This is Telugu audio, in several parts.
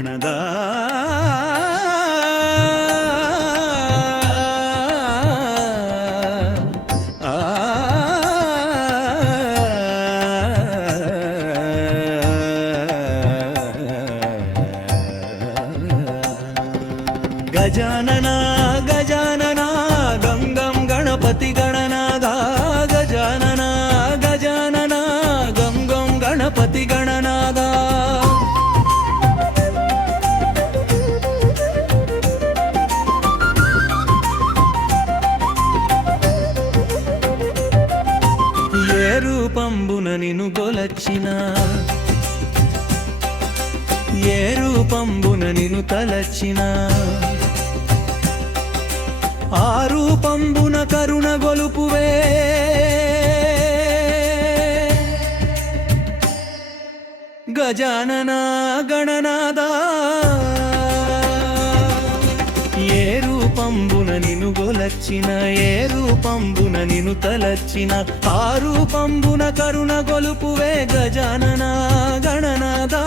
గణదా గజాననా గజాననా గం గం గణపతి గణనాదా గజాననా గజాననా గం గం గణపతి గణనాదా ఏ రూపంబున నిన్ను గొలచిన ఏ రూపంబున నిన్ను తలచిన ఆ రూపంబున కరుణ గొలుపువే గజానన గణనాదా ఏ రూపంబున నిన్ను గొలచిన ఏ రూపంబున నిన్ను తలచిన ఆ రూపంబున కరుణ గొలుపువే గజానన గణనాదా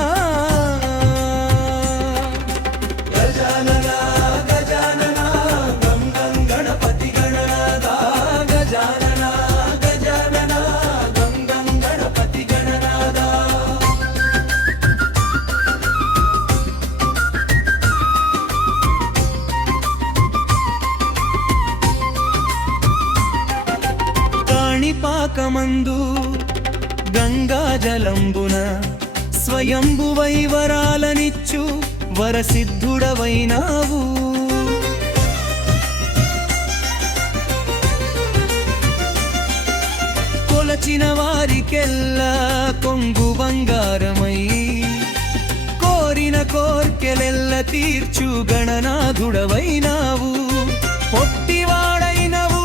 పాకమందు గంగాజలంబున స్వయంభు వైవరాలనిచ్చు వరసిద్ధుడవైనావు కొలచిన వారికెల్లా కొంగు బంగారమై కోరిన కోర్కెలెల్ల తీర్చు గణనాథుడవైనావు పొట్టివాడైనవు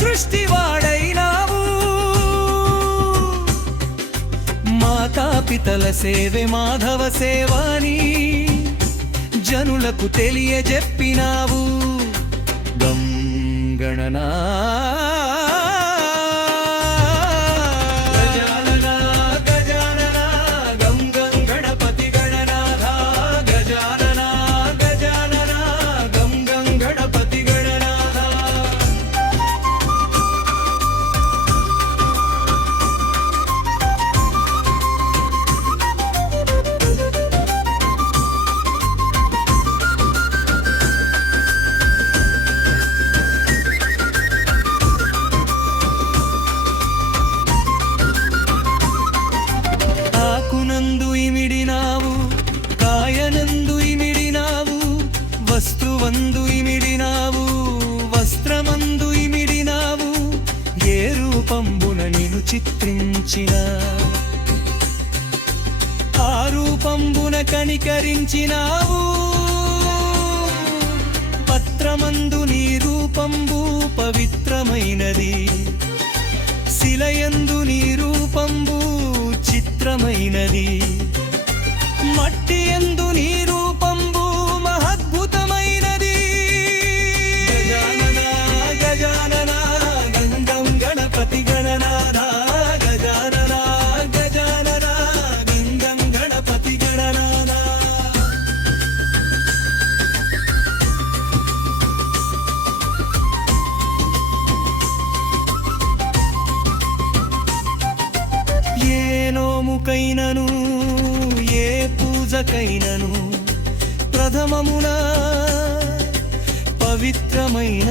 సృష్టివాడైనావు మాతాపితల సేవే మాధవ సేవాని జనులకు తెలియజెప్పినావు గం గణనా వస్తువందు ఇమిడినావు వస్త్రమందు ఇమిడినావు ఏ రూపంబున నిన్ను చిత్రించిన ఆ రూపంబున కనికరించినావు పత్రమందు నీ రూపంబు పవిత్రమైనది శిలయందు నీ రూపంబు చిత్రమైనది మట్టి యందు నీ రూపంబు మహద్భుతమైనది గజానన గజానన గంగం గణపతి గణనాథ గజానన గజానన గంగం గణపతి గణనాథ ఏ నోముకైనను ఏ పూజకైనను ప్రథమమున పవిత్రమైన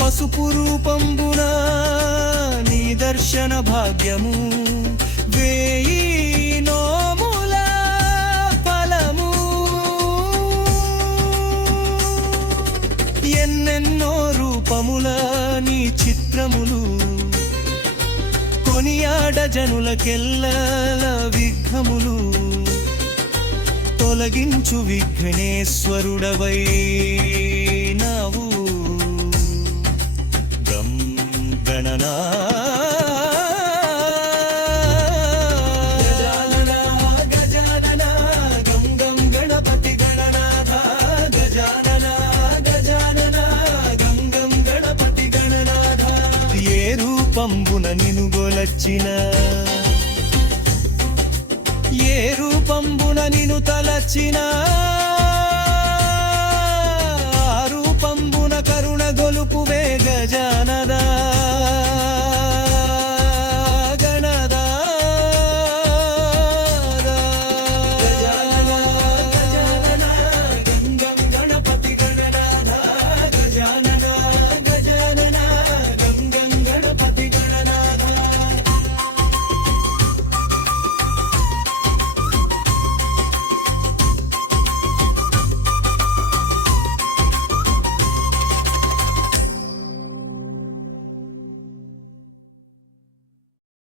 పసుపు రూపంబున నీ దర్శన భాగ్యము వేయి నోముల ఫలము ఎన్నెన్నో రూపముల నీ చిత్రములు కొనియాడ జనులకెల్ల విఘ్నములు తొలగించు విఘ్నేశ్వరుడవైనావు గం గణనా గణపతి రూపంబున నిను గొలచిన ఏ రూపంబున నిను తలచిన